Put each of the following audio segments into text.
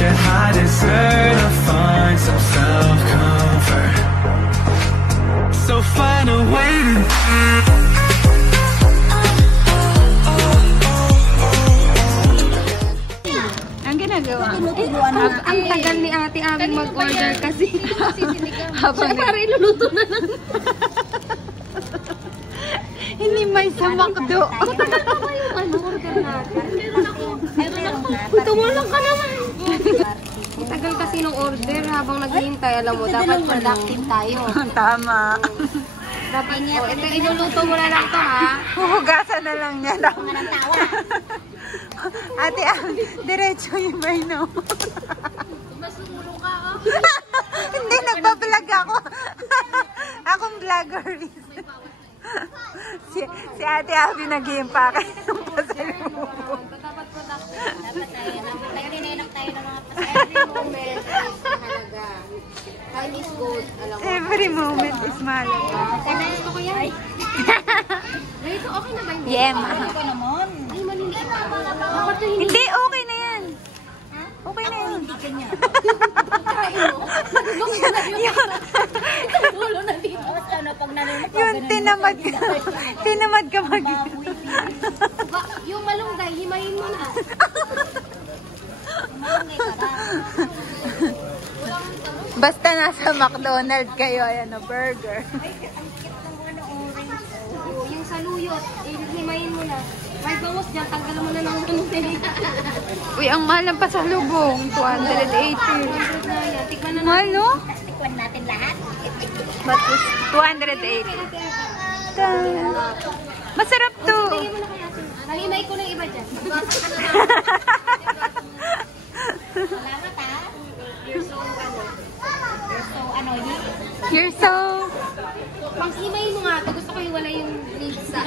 your high desert to find some self-comfort. So find a way to ang tagal ni ate aming mag-order kasi habang para iluluto na lang. Hindi may samakdo. Ang tagal pa ba yung order natin? Tumulong ka naman. Ang tagal kasi nung order habang naghihintay. Alam mo, dapat productive tayo. Tama. Dapat niya. Ito, iluluto mo na lang to, ha? Huhugasan na lang niya lang. Ate, diretso yung Marno. Masumulong ka, oh. Hindi, nagbablog ako. Akong vlogger. Si Ate Abby nag-iimpake ng pasalubong. Dapat productive. Dapat tayo. Nagninilak tayo ng mga pasalubong. Every moment is mahalaga. Time is gold. Alam mo. Every moment is mahalaga. Gusto ko yan. Rito, okay na ba yun? Yeah, Ay, maliliit. Dapat to hindi, okay na yan. Okay na yan. hindi kanya. Yung tinamad ka mag... Yung malunggay, himayin mo na. Basta nasa McDonald's kayo, ayan na burger. Yung saluyot, himayin mo na. May bangus dyan, tanggal mo na ng malunggay. Uy, ang mahal ng pasalubong. 280. Tikman na Mahal, no? Tikman natin lahat. But 280. Masarap to. Tingin mo na kaya. Nahimay ko na iba dyan. Salamat, ha? You're so, You're so... Pang himayin mo nga ito. Gusto ko yung wala yung leaves sa...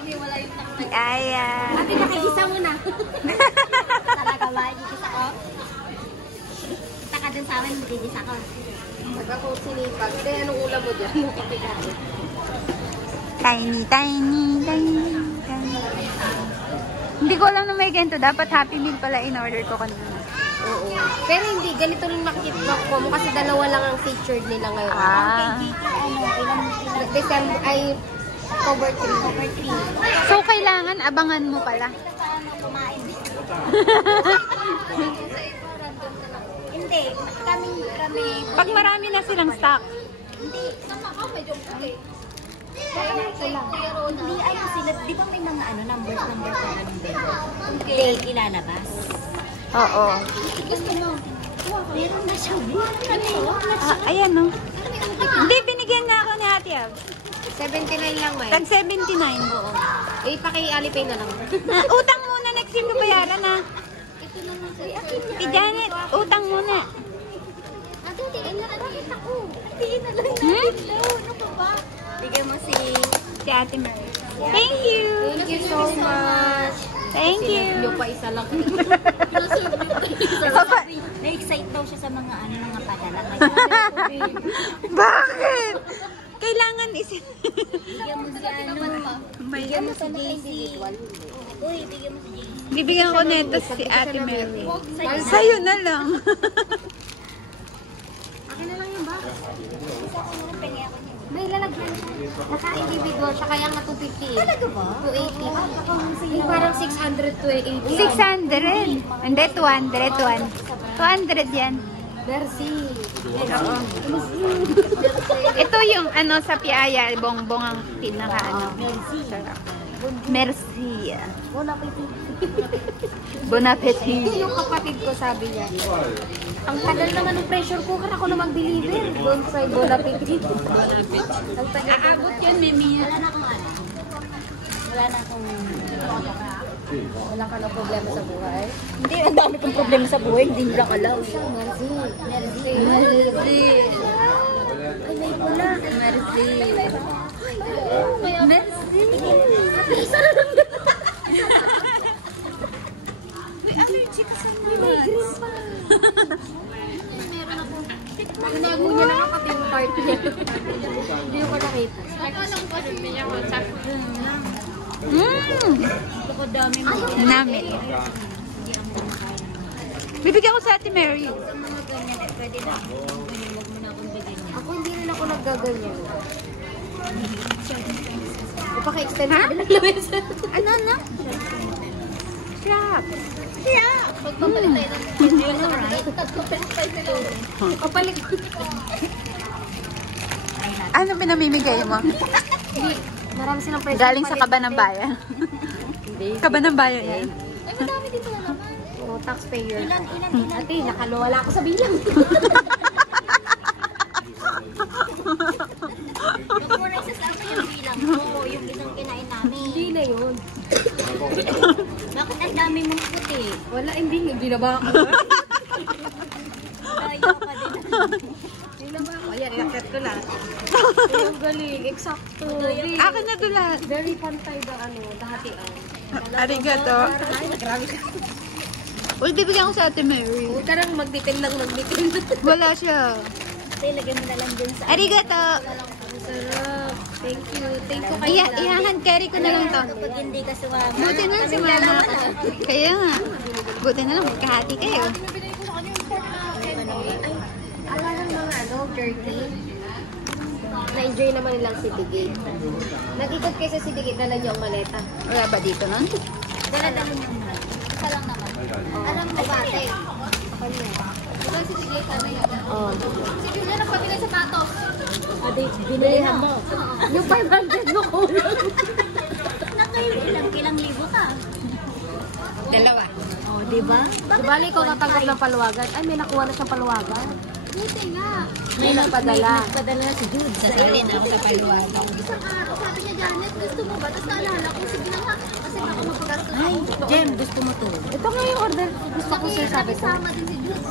Hindi wala yung takpan. Ayan. Ate, nakikisa mo na. Talaga ba? Ikikisa ko? Kita ka dun sa amin, ikikisa ko. Pag ako sinipag, kaya anong ulam mo dyan? Nakikikain. Tiny, tiny, tiny, tiny. Hindi ko alam na may ganito. Dapat Happy Meal pala in-order ko kanina. Oo. Pero hindi, ganito lang nakikita ko mo kasi dalawa lang ang featured nila ngayon. December, ay October 3. So, kailangan abangan mo pala. Hindi, kami. Pag marami na silang stock. Hindi, medyo okay. Hindi, ayun sila. Di ba may mga numbers na okay. Ilalabas? Oo. Gusto mo? Meron na siya. Ayan, no? Hindi, binigyan na ako ni Ate Ab. 79 lang, may. Tag 79. Oo. Eh, paki-alipay na lang. Utang muna, next year ko bayaran na. Ito na lang sa Si Janet, utang muna. Ate, tiin na lang ako. Tiin na lang natin daw. Ano ka ba? Bigyan mo si Ate Mary. Thank you. Thank you so much. Thank you. Yung pa isa lang. Na-excite daw siya sa mga mga padala. Bakit? Kailangan isin. Bigyan mo si Bigyan mo si JC. Uy, bigyan mo si JC. Bibigyan ko nito si Ate Mary. Sa'yo na lang. Akin na lang yung ba? May lalagyan. Naka-individual siya kaya nga 250. Talaga ba? 280. Ay, parang 600 to 80. 600. Hindi, 200. 200 yan. Merci. Oo. Ito yung sa Piaya, bongbong ang pinaka sarap. Merci. Bon appetit. Bon appetit. Yung kapatid ko sabi niya, ang tagal naman ng pressure cooker, ako na mag-deliver. Don't say bon appetit. Ang tagal. Aabot yan, Mimi. Wala na akong wala ka na problema sa buhay? Hindi, ang dami kong problema sa buhay. Hindi nyo lang alam. Merci. Merci. Merci. Ay, may pula. Merci. Merci. Isa na lang na. Uy, allergy ka sa May green pa. Meron ako. Ginago niya lang ang pati yung part niya. Hindi ko nakita. Anong kasi niya ko sa Ako dami mo. Nami. Bibigyan ko sa Ate Mary. Sa mga ganyan, eh, pwede na. Huwag mo na akong bigyan niya. Ako hindi rin ako naggaganyan. Paka-extend Ha? na lang lamesa. Ano na? Crap. Pagpapalit tayo ng schedule, right? Kapalit ko. Ano pinamimigay mo? Hindi. Marami silang present. Galing sa Kaba ng Bayan. Kaba ng Bayan yan. Ay, madami dito na naman. Oh, taxpayer. Ilan? Ate, nakawala ako sa bilang. Huwag mo na isasama yung bilang ko, yung isang kinain namin. Hindi na yun. Bakit ang dami mong puti? Wala, hindi. Binaba ako. Tayo ka din. Binaba ako. Ayan, inakyat ko na. Ang galing. Eksakto. Akin na dulat. Very pantay ba dahatian. Arigato. Ay, grabe ka. Uy, bibigyan ko sa Ate Mary. Huwag ka nang magditin lang magditin. Wala siya. Tay, lagyan mo na lang dun sa... Arigato. Ang sarap. Thank you. Thank you kayo. I-hand carry ko na lang to. Kapag hindi ka sumama. Buti na si Mama. Kaya nga. Buti na lang, magkahati kayo. Ala ng mga jerky. Na-enjoy naman nilang City Gate. Nag-ikot kayo sa City Gate, dala niyo ang maleta. Wala ba dito nun? Dala-dala niyo muna. Isa lang naman. Alam mo ba, tay? Diba si Juliet ano yun? Oh. Si Juliet nagpabili sa patos. Adi, binilihan mo. Yung 500 mo kulang. Ilang libo ka. Dalawa. Oh, diba? Di bali ko tatanggap ng paluwagan. Ay, may nakuha na siyang paluwagan. Buti nga. May nagpadala. Nagpadala na si Jude. Sasali na ako sa paluwagan. Isang araw, sabi niya, Janet, gusto mo ba? Tapos naalala ko, sige na nga. Kasi baka mapagastos ako. Ay, Jem, gusto mo to. Ito nga yung order. Gusto ko siya sabi ko. Sama din si Jude.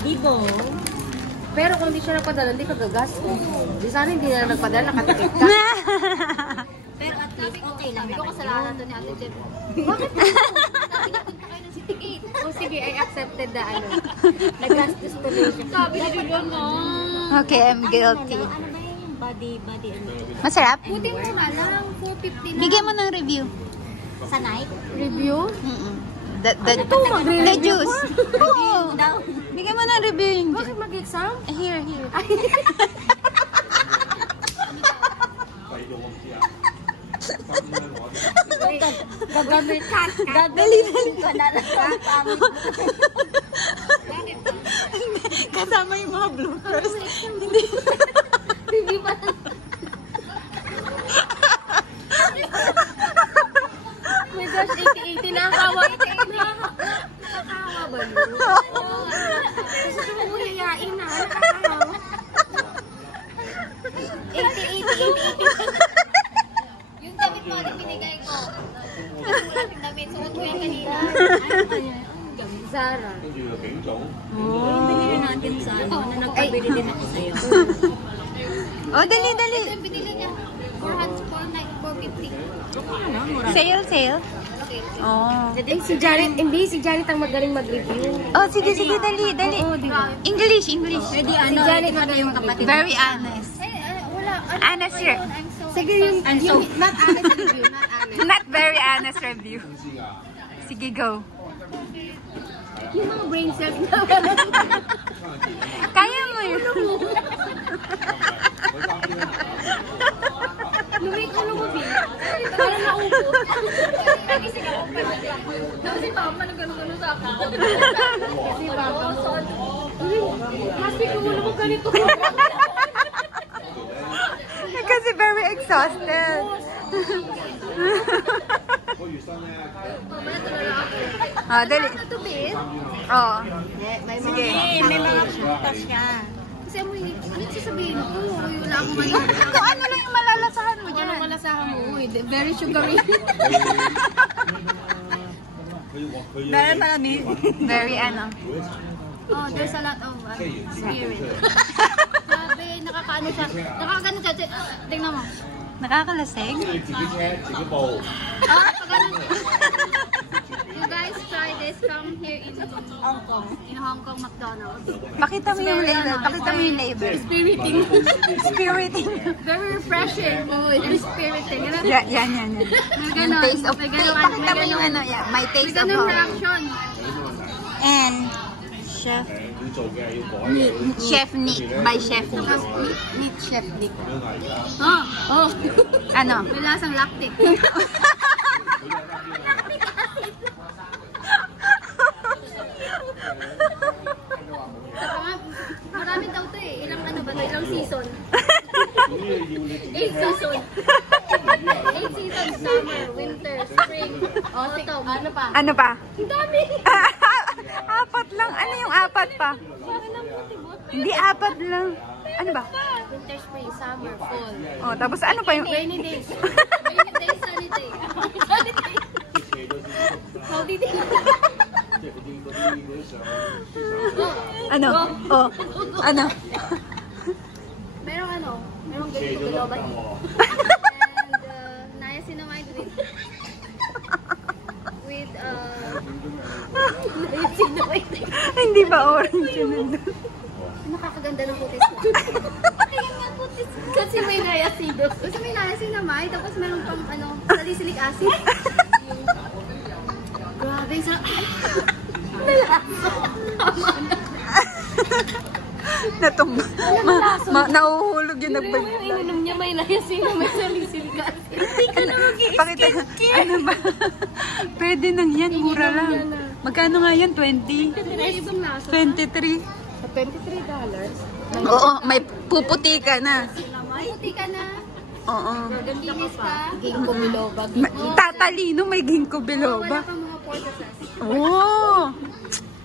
Ibo. Pero kung hindi siya nagpadala, hindi ka gagastos. Di sana hindi na nagpadala, nakatikit ka. Pero at least okay lang naman. kasalanan to ni Ate Jem. Bakit? Sabi niya, punta kayo ng City Gate. O sige, I accepted na Nagastos tuloy siya. Sabi ni Juliet, no. Okay, I'm guilty. Ano ba yung body, ano? Masarap? Buti mo na lang, 450 na. Bigyan mo ng review. Sa night? Review? The juice. Oo. Daw. Bigyan mo ng review yung Bakit mag-exam? Here. Gagamit ka. Dali. ka na lang sa pamit. Kasama yung mga bloopers. Review pa. My gosh, 80-80 na ang kawa. Nakakawa ba yun? Kasi kung uyayain na, nakakawa. 80. Yung damit mo, ano binigay ko? Yung malaking damit, suot ko yan kanina. Zara. Yung binili natin sa ano, na nagpabili din ako sa'yo. Oh, dali. Ito yung binili niya. 450. Sale. Oh. Si Janet ang magaling mag-review. Oh, sige, dali. Oo, di ba? English. Pwede Si Janet yung kapatid. Very honest. Wala. Honest here. I'm so... Sige, not honest review, not honest. Not very honest review. Sige, go. Yung mga brain cells na. Kaya mo yun. Lumikulo mo, Bi. Parang naupo. Nagising ako pa na. Tapos si Papa nag-gano sa akin. Kasi Papa mo. Kasi kumulo mo ganito. Kasi very exhausted. Oh, dali. Tubig? Oh. May mga Sige. May mga prutas siya. Kasi amoy, ano yung sasabihin ko? Wala akong mali. Tuan mo lang yung malalasahan mo Ano dyan. malasahan mo? Very sugary. Very malamig. Very ano. Oh, there's a lot of spirit. Grabe, nakakaano siya. Nakakaano siya. Tingnan mo. Nakakalasing. Ah, pag ganun. You guys try this. Come here in Hong Kong. In Hong Kong McDonald's. Pakita mo yung label. Pakita mo yung label. Spiriting. Spiriting. Very refreshing. Oh, very spiriting. Ganun. Yan. May Yung ganun. taste of... May ganun. Pakita mo yung ano, yeah. My taste of Ganun home. reaction. and Chef Nick by Chef Nick. Meat chef Nick. Oh. Ano? May lasang lactic. Marami daw to eh. Ilang ano ba? Ilang season? 8 season. 8 season. Summer, winter, spring, autumn. Ano pa? Ano pa? Ang dami. Apat lang. Ano yung apat pa? Hindi, apat lang. Ano ba? Winter, spring, summer, fall. Oh, tapos ano pa yung... Rainy days. Rainy days, sunny days. Sunny days. Cloudy days. Ano? Oh. Ano? Merong ano? Merong ganito biloba. And niacinamide with niacinamide. Hindi ba orange yun? Nakakaganda ng putis mo. Ayan nga putis. Kasi may niacinamide. Kasi may niacinamide. Tapos meron pang ano, salicylic acid. Grabe sa... Natumba. Nauhulog yung nagbalik. Yung ininom niya may niacinamide, may salicylic acid. Hindi ka na Pakita. Ano ba? Pwede nang yan. Mura lang. Magkano nga yan? 20? 23? $23? Oo. May puputi ka na. Puti ka na. Oo. Kinis ka. Ginkgo biloba. Tatalino. May ginkgo Wala biloba. kang mga portases. Oo.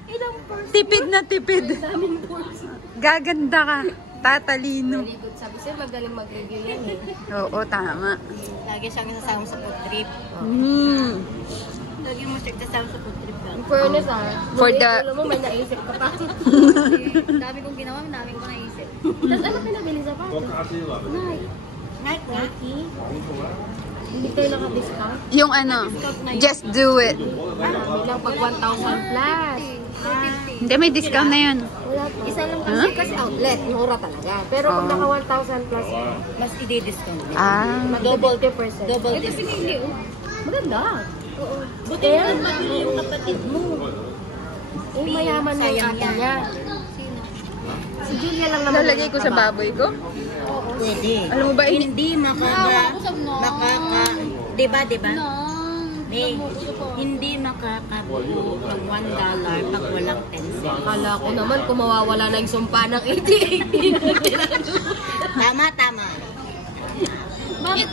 Ilang ports? Tipid na tipid. Daming ports. Gaganda ka. Tatalino. Very good. Sabi sa'yo, magaling mag-review yan eh. Oo, tama. Lagi siyang nasasama sa food trip. Lagi mo siyang nasasama sa food trip. In fairness For nung the- itulo mo, may naisip ka pa. Ang dami kong ginawa, ang dami kong naisip. Tapos ano pinabili sa pato? Nike. Nike? Hindi kayo naka-discount? Yung ano, just do it. Bilang pag 1,000 plus. Hindi, may discount na yun. Wala pa. Isa lang kasi outlet. Mura talaga. Pero kung naka 1,000 plus, Mas i-discount niya. Ah. double 50%. Double Ito dip. sinili. Maganda. Oo. Buti naman mabili yung kapatid mo. Eh, mayaman na yung Sayang ate yan. niya. Si Julia lang naman. Lalagay ko sa baboy ko? Pwede. Alam mo ba, Hindi diba? Hindi makakabuo ng $1 pag walang 10 cents. Akala ko naman kung mawawala na yung sumpa ng 80. Tama. Bakit